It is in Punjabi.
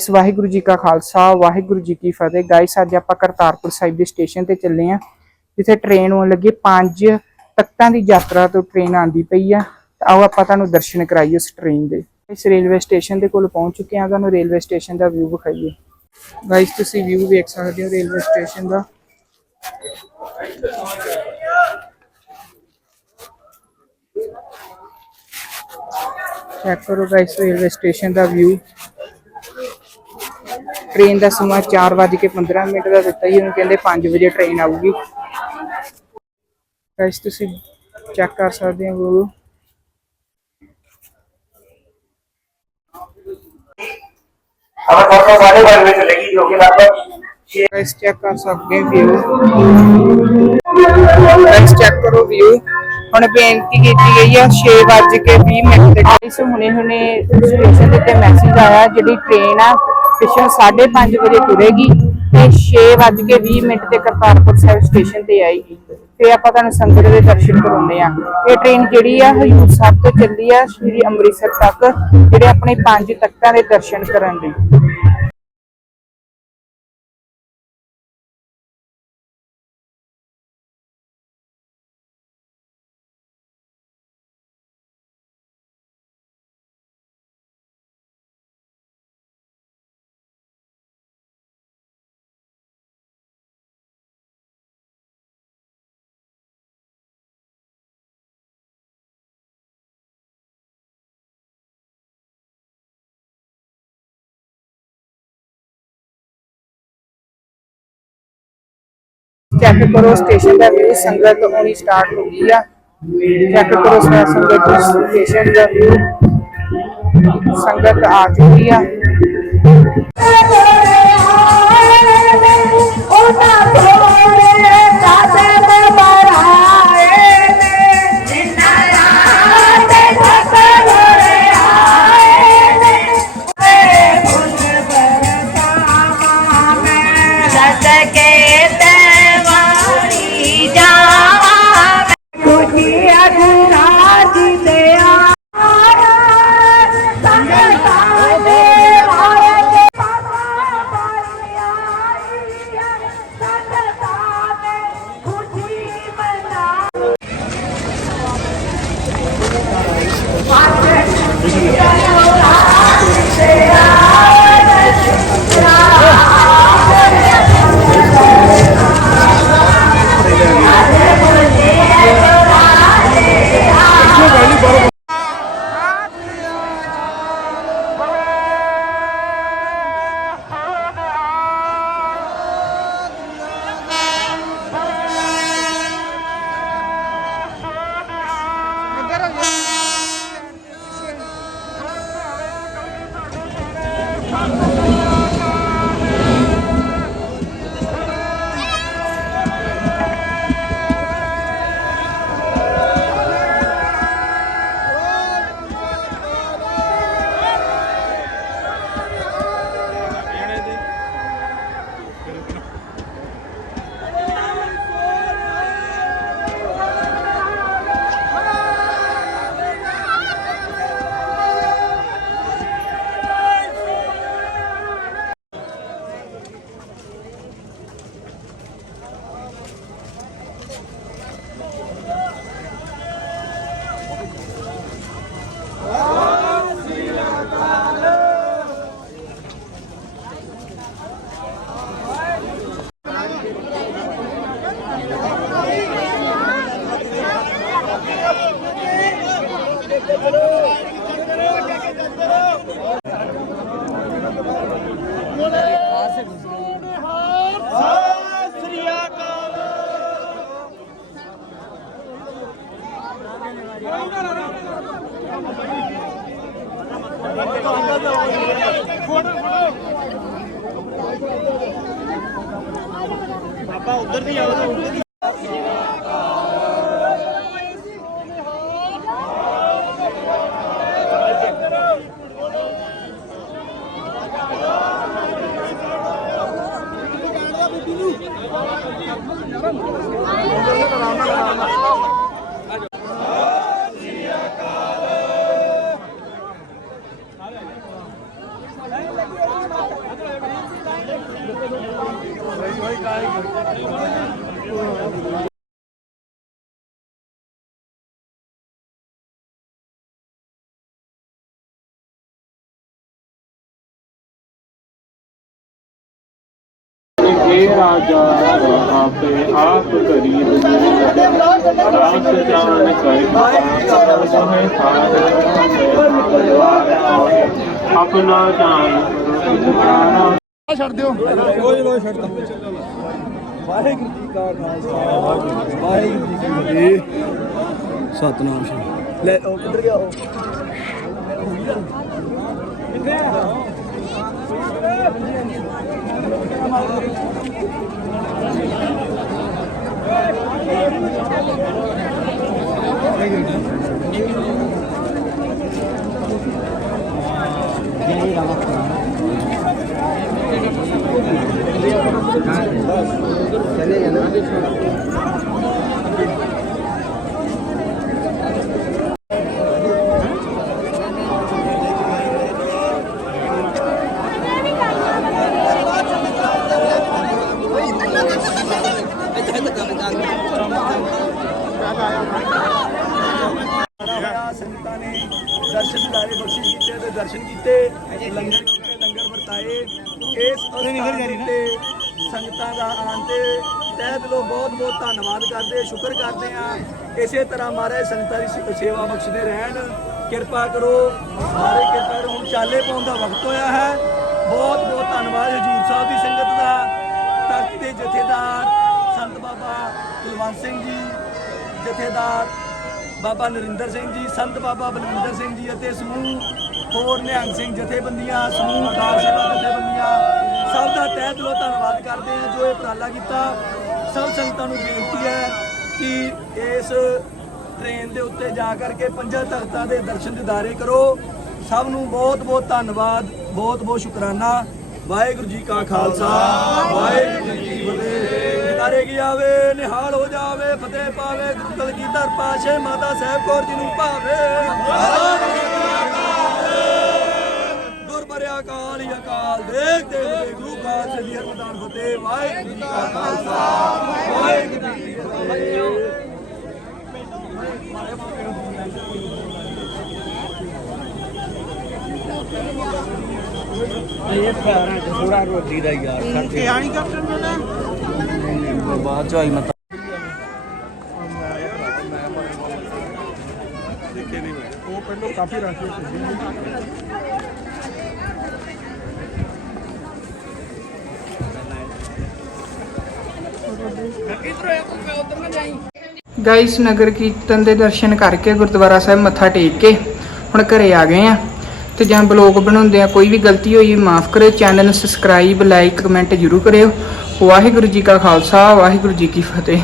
ਇਸ ਵਾਹਿਗੁਰੂ ਜੀ ਕਾ ਖਾਲਸਾ, ਵਾਹਿਗੁਰੂ ਜੀ ਕੀ ਫਤਿਹ। ਗਾਇਸ ਅੱਜ ਆਪਾਂ ਕਰਤਾਰਪੁਰ ਸਾਹਿਬ ਦੇ ਸਟੇਸ਼ਨ ਤੇ ਚੱਲੇ ਆਂ, ਜਿੱਥੇ ਟ੍ਰੇਨ ਆਉਣ ਲੱਗੀ। ਪੰਜ ਤਖਤਾਂ ਦੀ ਯਾਤਰਾ ਤੋਂ ਟ੍ਰੇਨ ਆਂਦੀ ਪਈ ਆ। ਆਓ ਆਪਾਂ ਤੁਹਾਨੂੰ ਦਰਸ਼ਨ ਕਰਾਈਏ ਇਸ ਟ੍ਰੇਨ ਦੇ। ਇਸ ਰੇਲਵੇ ਸਟੇਸ਼ਨ ਦੇ ਕੋਲ ਪਹੁੰਚ ਚੁੱਕੇ ਆਂ। ਤੁਹਾਨੂੰ ਰੇਲਵੇ ਸਟੇਸ਼ਨ ਦਾ ਵਿਊ ਵਿਖਾਈਏ। ਗਾਇਸ ਤੁਸੀਂ ਵਿਊ ਵੇਖ ਸਕਦੇ ਹੋ ਰੇਲਵੇ ਸਟੇਸ਼ਨ ਦਾ। ਚੈੱਕ ਕਰੋ ਗਾਇਸ ਰੇਲਵੇ ਸਟੇਸ਼ਨ ਦਾ ਵਿਊ ਟ੍ਰੇਨ ਦਾ ਸਮਾਂ 4:15 ਮਿੰਟ ਦਾ ਦਿੱਤਾ ਜੀ ਉਹਨੂੰ ਕਹਿੰਦੇ 5 ਵਜੇ ਟ੍ਰੇਨ ਆਊਗੀ। ਗਾਇਸ ਤੁਸੀਂ ਚੈੱਕ ਕਰ ਸਕਦੇ ਹੋ ਗੂਗਲ ਗਾਇਸ ਚੈੱਕ ਕਰ ਸਕਦੇ ਹੋ ਵੀਊ ਚੈੱਕ ਕਰੋ ਵੀਊ ਹੁਣ ਬੇਨਤੀ ਕੀਤੀ ਗਈ ਹੈ 6:20 ਮਿੰਟ ਤੇ ਗਾਇਸ ਹੁਣੇ ਹੁਣੇ ਸਟੇਸ਼ਨ ਤੇ ਮੈਸੇਜ ਆਇਆ ਜਿਹੜੀ ਟ੍ਰੇਨ ਆ ਪਿੱਛੋਂ 5:30 ਵਜੇ ਤੁਰੇਗੀ ਤੇ 6:20 ਮਿੰਟ ਤੇ ਕਰਤਾਰਪੁਰ ਸਾਹਿਬ ਸਟੇਸ਼ਨ ਤੇ ਆਏਗੀ। ਤੇ ਆਪਾਂ ਤੁਹਾਨੂੰ ਸੰਗਤ ਦੇ ਦਰਸ਼ਨ ਕਰਾਉਂਦੇ ਆ ਇਹ ਟ੍ਰੇਨ ਜਿਹੜੀ ਆ, ਹਜੂਰ ਸਾਹਿਬ ਤੋਂ ਚੱਲੀ ਆ, ਸ਼੍ਰੀ ਅੰਮ੍ਰਿਤਸਰ ਤੱਕ, ਜਿਹੜੇ ਆਪਣੇ ਪੰਜ ਤਖਤਾਂ ਦੇ ਦਰਸ਼ਨ ਕਰਨ ਲਈ। ਚੈੱਕ ਕਰੋ ਸਟੇਸ਼ਨ ਦਾ ਵੀ ਸੰਗਤ ਹੋਣੀ ਸਟਾਰਟ ਹੋ ਗਈ ਆ। ਚੈੱਕ ਕਰੋ ਸੰਗਤ ਸਟੇਸ਼ਨ ਦਾ ਵੀ ਸੰਗਤ ਆ ਚੁੱਕੀ ਆ। ਬਾਬਾ ਉਧਰ ਨਹੀਂ ਆਉਂਦਾ तेरा जा रहा पे आप करीब रात जान कर है साथ तलवार और ਆਪਣਾ ਜਾਨ ਛੱਡ ਦਿਓ। ਕੋਈ ਨਾ ਛੱਡਦਾ ਵਾਹਿਗੁਰੂ ਜੀ ਕਾ ਖਾਲਸਾ ਵਾਹਿਗੁਰੂ ਜੀ ਕੀ ਫਤਿਹ। ਸਤਨਾਮ ਸਿੰਘ ਲੈ ਉਹ ਕਿੱਧਰ ਗਿਆ ਉਹ? ਹੋਇਆ ਸੰਗਤਾਂ ਨੇ ਦਰਸ਼ਨ ਦਿਦਾਰੇ ਬਖਸ਼ਿਸ਼ ਕੀਤੇ ਤੇ ਦਰਸ਼ਨ ਕੀਤੇ ਲੰਗਰ ਕੀਤੇ ਲੰਗਰ ਵਰਤਾਏ ਇਸ ਅਸਥਾਨ ਤੇ ਸੰਗਤਾਂ ਦਾ ਆਉਣ ਤੇ ਤਹਿ ਦਿਲੋਂ ਬਹੁਤ ਬਹੁਤ ਧੰਨਵਾਦ ਕਰਦੇ, ਸ਼ੁਕਰ ਕਰਦੇ ਆ ਇਸੇ ਤਰ੍ਹਾਂ ਮਹਾਰਾਜ ਸੰਗਤਾਂ ਦੀ ਸੇ- ਸੇਵਾ ਬਖਸ਼ਦੇ ਰਹਿਣ। ਕਿਰਪਾ ਕਰੋ। ਸਾਰੇ ਕਿਰਪਾ ਕਰੋ। ਹੁਣ ਚਾਲੇ ਪਾਉਣ ਦਾ ਵਕਤ ਹੋਇਆ ਹੈ। ਬਹੁਤ ਬਹੁਤ ਧੰਨਵਾਦ ਹਜੂਰ ਸਾਹਿਬ ਦੀ ਸੰਗਤ ਦਾ। ਤਖਤ ਦੇ ਜਥੇਦਾਰ ਸੰਤ ਬਾਬਾ ਕੁਲਵੰਤ ਸਿੰਘ ਜੀ, ਜਥੇਦਾਰ ਬਾਬਾ ਨਰਿੰਦਰ ਸਿੰਘ ਜੀ, ਸੰਤ ਬਾਬਾ ਬਲਵਿੰਦਰ ਸਿੰਘ ਜੀ ਅਤੇ ਸਮੂਹ ਹੋਰ ਨਿਹੰਗ ਸਿੰਘ ਜਥੇਬੰਦੀਆਂ, ਸਮੂਹ ਅਕਾਲ ਸੇਵਾ ਜਥੇਬੰਦੀਆਂ, ਸਭ ਦਾ ਤਹਿ ਦਿਲੋਂ ਧੰਨਵਾਦ ਕਰਦੇ ਹਾਂ ਜੋ ਇਹ ਉਪਰਾਲਾ ਕੀਤਾ। ਸਭ ਸੰਗਤਾਂ ਨੂੰ ਬੇਨਤੀ ਹੈ ਕਿ ਇਸ ਟ੍ਰੇਨ ਦੇ ਉੱਤੇ ਜਾ ਕਰਕੇ ਪੰਜਾਂ ਤਖਤਾਂ ਦੇ ਦਰਸ਼ਨ ਦਿਦਾਰੇ ਕਰੋ। ਸਭ ਨੂੰ ਬਹੁਤ ਬਹੁਤ ਧੰਨਵਾਦ, ਬਹੁਤ ਬਹੁਤ ਸ਼ੁਕਰਾਨਾ। ਵਾਹਿਗੁਰੂ ਜੀ ਕਾ ਖਾਲਸਾ, ਵਾਹਿਗੁਰੂ ਜੀ ਕੀ ਫਤਿਹ। ਜਕਾਰੇ ਕੀ ਆਵੇ, ਨਿਹਾਲ ਹੋ ਜਾਵੇ, ਫਤਿਹ ਪਾਵੇ, ਗੁਰੂ ਕਲਗੀਧਰ ਪਾਸ਼ੇ ਮਾਤਾ ਸਾਹਿਬ ਕੌਰ ਜੀ ਨੂੰ ਭਾਵੇ। ਗੁਰ ਕਾਲ ਹੀ ਅਕਾਲ ਦੇਖ ਦੇਖ ਦੇ ਗੁਰੂ ਖਾਲਸੇ ਦੀ ਹਰਮਤਾਨ ਫਤਿਹ। ਵਾਹਿਗੁਰੂ ਜੀ ਕਾ ਖਾਲਸਾ ਵਾਹਿਗੁਰੂ ਜੀ ਕੀ ਫਤਿਹ ਇਹ ਸਾਰਾ ਥੋੜਾ ਰੋਟੀ ਦਾ ਯਾਰ ਖਰਚੇ ਆਣੀ ਕਰਨਾ ਬਾਅਦ ਚ ਆਈ ਮਤ ਉਹ ਪਹਿਲਾਂ ਕਾਫੀ ਰਸ਼ ਸੀ। ਗਾਇਸ ਨਗਰ ਕੀਰਤਨ ਦੇ ਦਰਸ਼ਨ ਕਰਕੇ ਗੁਰਦੁਆਰਾ ਸਾਹਿਬ ਮੱਥਾ ਟੇਕ ਕੇ ਹੁਣ ਘਰੇ ਆ ਗਏ ਆ। ਤੇ ਜਾਂ ਬਲੌਗ ਬਣਾਉਂਦੇ ਆ, ਕੋਈ ਵੀ ਗਲਤੀ ਹੋਈ, ਮਾਫ ਕਰਿਓ ਚੈਨਲ ਨੂੰ ਸਬਸਕ੍ਰਾਈਬ ਲਾਈਕ ਕਮੈਂਟ ਜ਼ਰੂਰ ਕਰਿਓ। ਵਾਹਿਗੁਰੂ ਜੀ ਕਾ ਖਾਲਸਾ, ਵਾਹਿਗੁਰੂ ਜੀ ਕੀ ਫਤਿਹ।